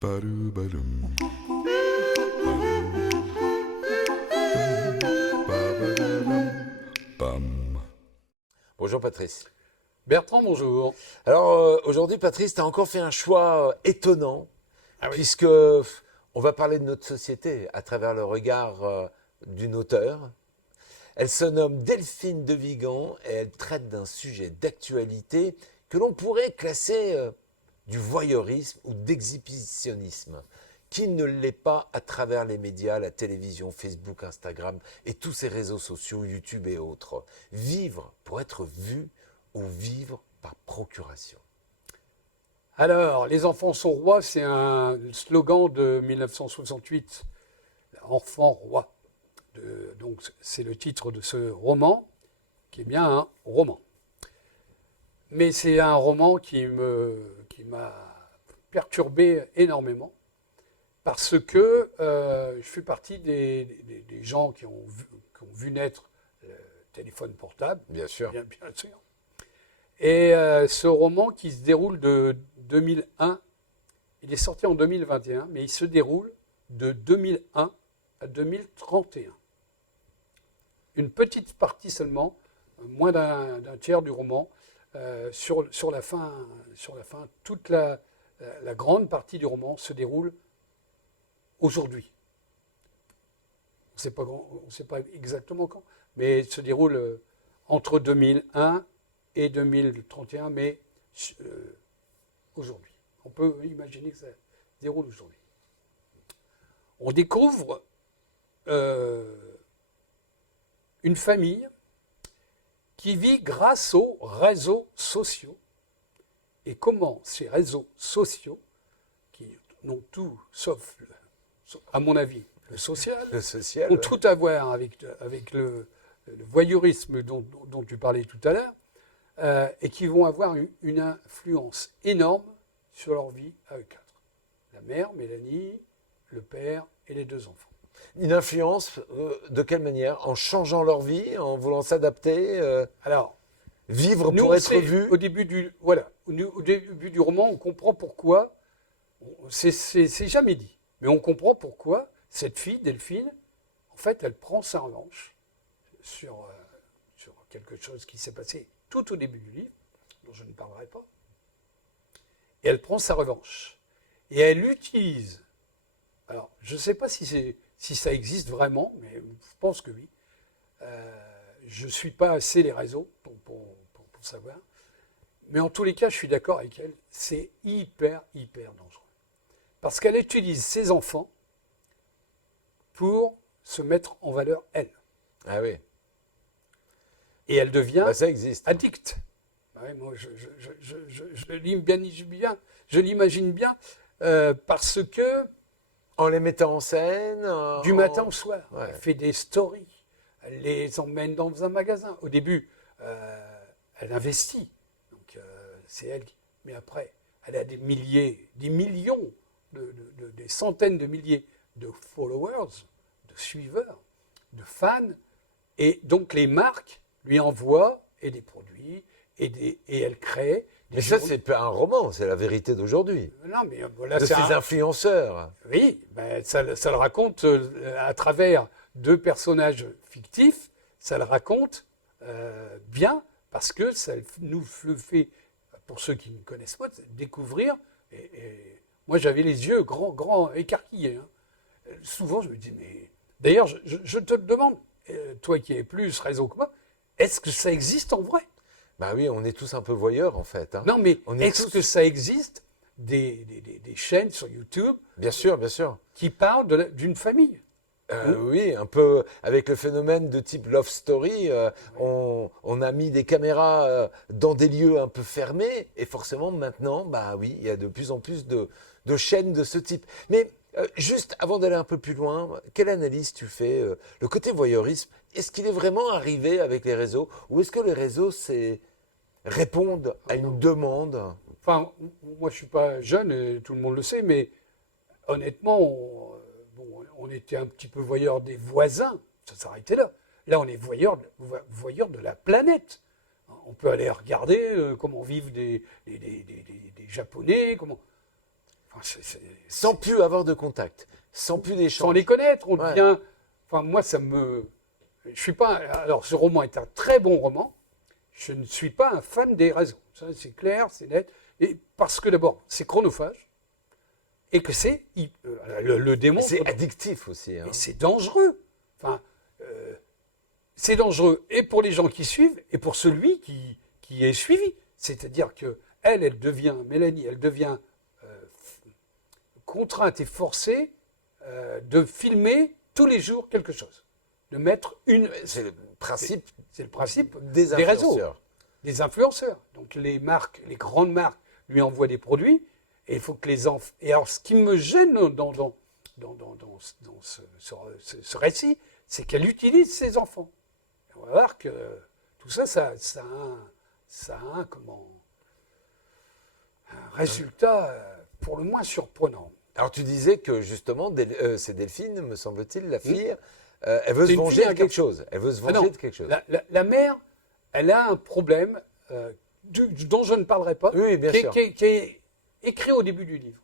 Ba-doo-ba-doom. Bam. Bonjour Patrice. Bertrand, bonjour. Alors aujourd'hui Patrice, tu as encore fait un choix étonnant, Ah oui. puisque on va parler de notre société à travers le regard d'une auteure. Elle se nomme Delphine de Vigan et elle traite d'un sujet d'actualité que l'on pourrait classer du voyeurisme ou d'exhibitionnisme. Qui ne l'est pas à travers les médias, la télévision, Facebook, Instagram et tous ces réseaux sociaux, YouTube et autres. Vivre pour être vu ou vivre par procuration. Alors, les enfants sont rois, c'est un slogan de 1968, Enfants rois. Donc, c'est le titre de ce roman, qui est bien un roman. Mais c'est un roman qui m'a perturbé énormément, parce que je fais partie des gens qui ont vu naître le téléphone portable, Bien sûr. bien sûr. Et ce roman qui se déroule de 2001, il est sorti en 2021, mais il se déroule de 2001 à 2031. Une petite partie seulement, moins d'un tiers du roman, sur la fin, toute la grande partie du roman se déroule aujourd'hui. On ne sait pas exactement quand, mais il se déroule entre 2001 et 2031, mais aujourd'hui. On peut imaginer que ça se déroule aujourd'hui. On découvre une famille qui vit grâce aux réseaux sociaux. Et comment ces réseaux sociaux, qui n'ont tout sauf, à mon avis, le social, ont tout à voir avec le voyeurisme dont tu parlais tout à l'heure, et qui vont avoir une influence énorme sur leur vie à eux quatre. La mère, Mélanie, le père et les deux enfants. Une influence de quelle manière? En changeant leur vie, en voulant s'adapter Alors, vivre pour être vu. Au début du roman, on comprend pourquoi. C'est jamais dit, mais on comprend pourquoi cette fille, Delphine, en fait, elle prend sa revanche sur quelque chose qui s'est passé tout au début du livre, dont je ne parlerai pas. Et elle prend sa revanche. Et elle utilise, alors je ne sais pas si ça existe vraiment, mais je pense que oui. Je ne suis pas assez les réseaux pour savoir. Mais en tous les cas, je suis d'accord avec elle, c'est hyper dangereux. Parce qu'elle utilise ses enfants pour se mettre en valeur elle. Ah oui. Et elle devient Ça existe. addict. Ouais, moi, je l'imagine bien, parce que En les mettant en scène. du matin au soir, Ouais. elle fait des stories, elle les emmène dans un magasin. Au début, elle investit, donc c'est elle. Mais après, elle a des millions, des centaines de milliers de followers, de suiveurs, de fans, et donc les marques lui envoient et des produits et elle crée. Mais ça, c'est pas un roman, c'est la vérité d'aujourd'hui. Non, mais voilà, De ces influenceurs. Oui, ben, ça le raconte à travers deux personnages fictifs. Ça le raconte bien parce que ça nous le fait, pour ceux qui ne connaissent pas, découvrir. Et moi, j'avais les yeux grands écarquillés. Hein. Souvent, je me dis, mais d'ailleurs, je te demande, toi qui es plus réseau que moi, est-ce que ça existe en vrai? Bah oui, on est tous un peu voyeurs en fait. Hein. Non, mais On est est-ce tous- que ça existe des chaînes sur YouTube Bien sûr, bien sûr. qui parlent d'une famille? Oui, un peu avec le phénomène de type Love Story, on a mis des caméras dans des lieux un peu fermés et forcément maintenant, bah oui, il y a de plus en plus de chaînes de ce type. Mais juste avant d'aller un peu plus loin, quelle analyse tu fais le côté voyeurisme, est-ce qu'il est vraiment arrivé avec les réseaux ou est-ce que les réseaux répondent à une demande? Enfin, moi je suis pas jeune, et tout le monde le sait, mais honnêtement, on était un petit peu voyeurs des voisins, ça s'arrêtait là. Là, on est voyeurs de la planète. On peut aller regarder comment vivent des Japonais, comment. Enfin, Sans plus avoir de contact, sans plus sans d'échange. les connaître, on Ouais. devient. Enfin, moi, ça me. Je suis pas. Alors, ce roman est un très bon roman. Je ne suis pas un fan des réseaux. Ça, c'est clair, c'est net. Et parce que d'abord, c'est chronophage et que c'est le démon. C'est addictif aussi. Hein. Et c'est dangereux. Enfin, c'est dangereux et pour les gens qui suivent et pour celui qui est suivi. C'est-à-dire que Mélanie, elle devient contrainte et forcée de filmer tous les jours quelque chose. De mettre C'est le principe c'est le principe des des réseaux, influenceurs. des influenceurs. Donc les marques, les grandes marques lui envoient des produits et il faut que les enfants. Et alors ce qui me gêne dans ce récit, c'est qu'elle utilise ses enfants. Et on va voir que tout ça, ça a un résultat pour le moins surprenant. Alors tu disais que justement, c'est Delphine, me semble-t-il, la fille, elle veut C'est se une venger fille, de quelque chose. Elle veut se Ah non, venger de quelque chose. La mère, elle a un problème dont je ne parlerai pas, Oui, bien sûr. qui est écrit au début du livre.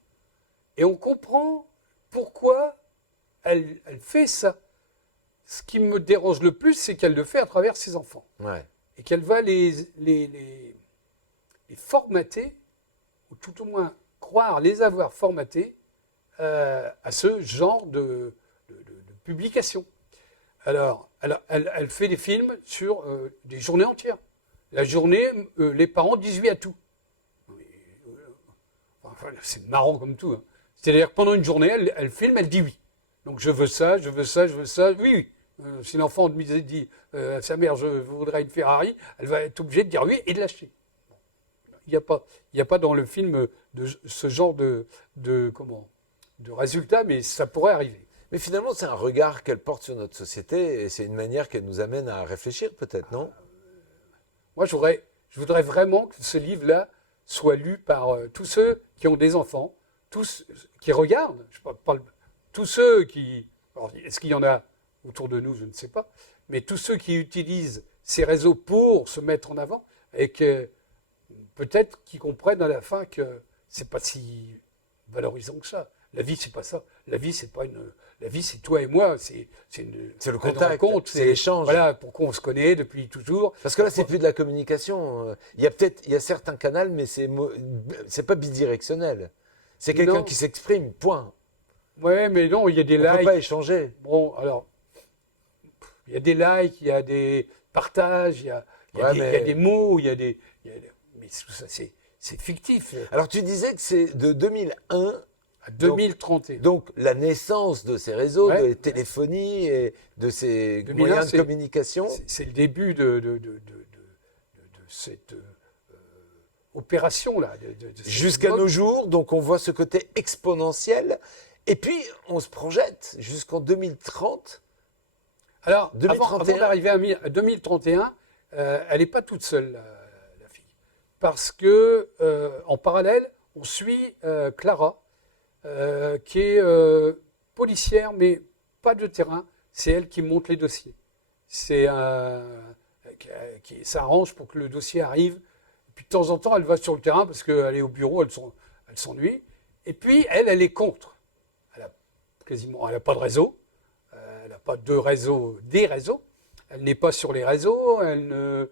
Et on comprend pourquoi elle fait ça. Ce qui me dérange le plus, c'est qu'elle le fait à travers ses enfants. Ouais. Et qu'elle va les formater, ou tout au moins croire les avoir formatés à ce genre de publication. Alors, elle fait des films sur des journées entières. La journée, les parents disent oui à tout. Enfin, c'est marrant comme tout. Hein. C'est-à-dire que pendant une journée, elle filme, elle dit oui. Donc je veux ça, je veux ça, je veux ça. Oui, oui. Si l'enfant dit à sa mère, je voudrais une Ferrari, elle va être obligée de dire oui et de l'acheter. Il n'y a pas dans le film ce genre de résultat, mais ça pourrait arriver. Mais finalement, c'est un regard qu'elle porte sur notre société et c'est une manière qu'elle nous amène à réfléchir, peut-être, non? Moi, je voudrais vraiment que ce livre-là soit lu par tous ceux qui ont des enfants, tous qui regardent. Je parle tous ceux qui. Alors, est-ce qu'il y en a autour de nous? Je ne sais pas. Mais tous ceux qui utilisent ces réseaux pour se mettre en avant et que peut-être qu'ils comprennent à la fin que c'est pas si valorisant que ça. La vie, c'est pas ça. La vie, c'est pas une. La vie, c'est toi et moi. C'est le contact, c'est l'échange. Voilà, pourquoi on se connaît depuis toujours. Parce que là, c'est plus de la communication. Il y a certains canaux, mais c'est pas bidirectionnel. C'est quelqu'un qui s'exprime, point. Ouais, mais non, il y a des On likes. ne peut pas échanger. Bon, alors, il y a des likes, il y a des partages, il y a des mots, mais tout ça, c'est fictif. Alors, tu disais que c'est de 2001 À 2031. Donc, la naissance de ces réseaux, Ouais. de téléphonie et de ces 2001, moyens de communication. C'est le début de cette opération-là. Jusqu'à nos jours, donc on voit ce côté exponentiel. Et puis, on se projette jusqu'en 2030. Alors, 2031. avant d'arriver à 2031, elle n'est pas toute seule, la fille. Parce que, en parallèle, on suit Clara, qui est policière, mais pas de terrain. C'est elle qui monte les dossiers. C'est qui s'arrange pour que le dossier arrive. Et puis de temps en temps, elle va sur le terrain parce qu'elle est au bureau, elle s'ennuie. Et puis, elle est contre. Elle n'a pas de réseau. Elle n'a pas de réseau, des réseaux. Elle n'est pas sur les réseaux. Elle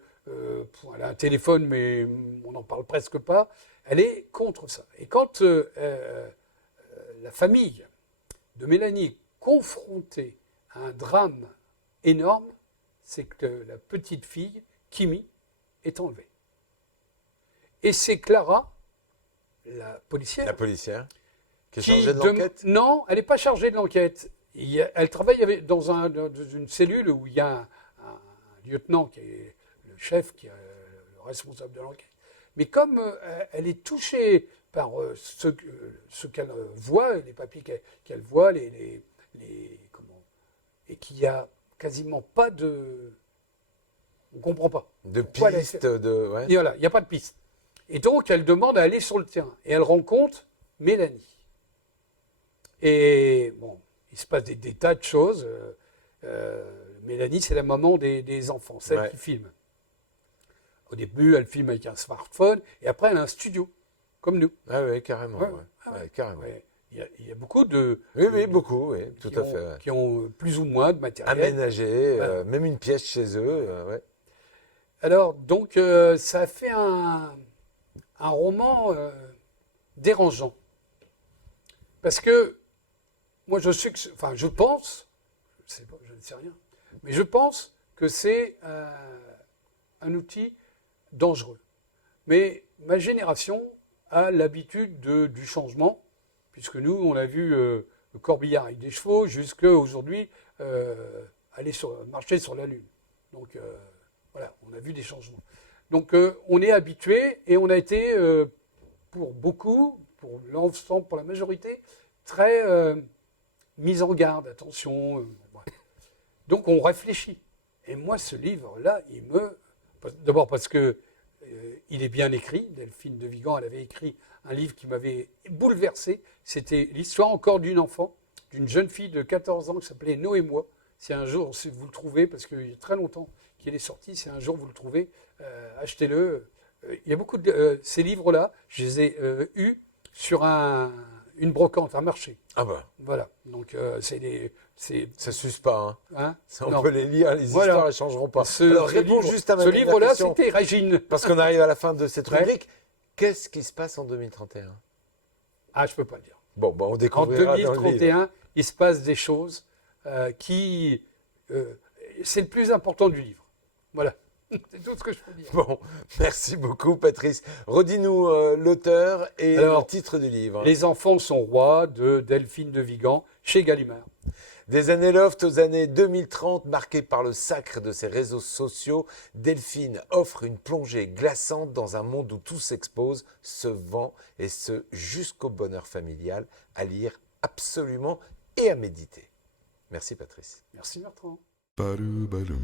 a un téléphone, mais on n'en parle presque pas. Elle est contre ça. Et quand la famille de Mélanie est confrontée à un drame énorme, c'est que la petite fille, Kimi, est enlevée. Et c'est Clara, la policière, Qui est chargée de l'enquête. Non, elle n'est pas chargée de l'enquête. Elle travaille dans une cellule où il y a un lieutenant qui est le chef, qui est le responsable de l'enquête. Mais comme elle est touchée par ce qu'elle voit, les papiers qu'elle voit, et qu'il n'y a quasiment pas de... On ne comprend pas. De Pourquoi pistes, ouais. Et voilà, il n'y a pas de piste. Et donc, elle demande à aller sur le terrain. Et elle rencontre Mélanie. Et bon, il se passe des tas de choses. Mélanie, c'est la maman des enfants, celle qui filme. Au début, elle filme avec un smartphone, et après, elle a un studio. comme nous. Ah oui, carrément. Ouais, Ouais. ah Ouais, carrément. Ouais. Il y a beaucoup de... Oui, oui, beaucoup, oui, tout à fait. Ouais. Qui ont plus ou moins de matériel. Aménagé, Voilà. même une pièce chez eux. Ouais. Alors, donc, ça a fait un roman dérangeant. Parce que moi, je pense, je ne sais rien, mais je pense que c'est un outil dangereux. Mais ma génération a l'habitude du changement, puisque nous, on a vu le corbillard avec des chevaux, jusqu'à aujourd'hui marcher sur la Lune. Donc voilà, on a vu des changements. Donc on est habitué et on a été, pour beaucoup, pour l'ensemble, pour la majorité, très mis en garde, attention. Ouais. Donc on réfléchit. Et moi, ce livre-là, d'abord parce que il est bien écrit. Delphine de Vigan, elle avait écrit un livre qui m'avait bouleversé. C'était l'histoire encore d'une enfant, d'une jeune fille de 14 ans qui s'appelait Noé et moi. C'est un jour, si vous le trouvez, parce qu'il y a très longtemps qu'il est sorti, c'est un jour vous le trouvez, achetez-le. Il y a beaucoup de ces livres-là, je les ai eus sur une brocante, un marché. Ah bah, Voilà. Donc ça s'use pas. Hein. hein Ça, on Non. peut les lire, les Voilà. histoires ne changeront pas. Alors, réponds juste à ma ce livre-là, question, c'était Régine. parce qu'on arrive à la fin de cette Ouais. rubrique. Qu'est-ce qui se passe en 2031 ? Ah, je peux pas le dire. Bon, bah, on En découvrira dans le livre. 2031, il se passe des choses qui... c'est le plus important du livre. Voilà. C'est tout ce que je peux dire. Bon, merci beaucoup, Patrice. Redis-nous l'auteur et Alors, le titre du livre. Les enfants sont rois de Delphine de Vigan chez Gallimard. Des années Loft aux années 2030, marquées par le sacre de ses réseaux sociaux, Delphine offre une plongée glaçante dans un monde où tout s'expose, se vend, et ce jusqu'au bonheur familial, à lire absolument et à méditer. Merci, Patrice. Merci Bertrand. Ba-do-ba-dum.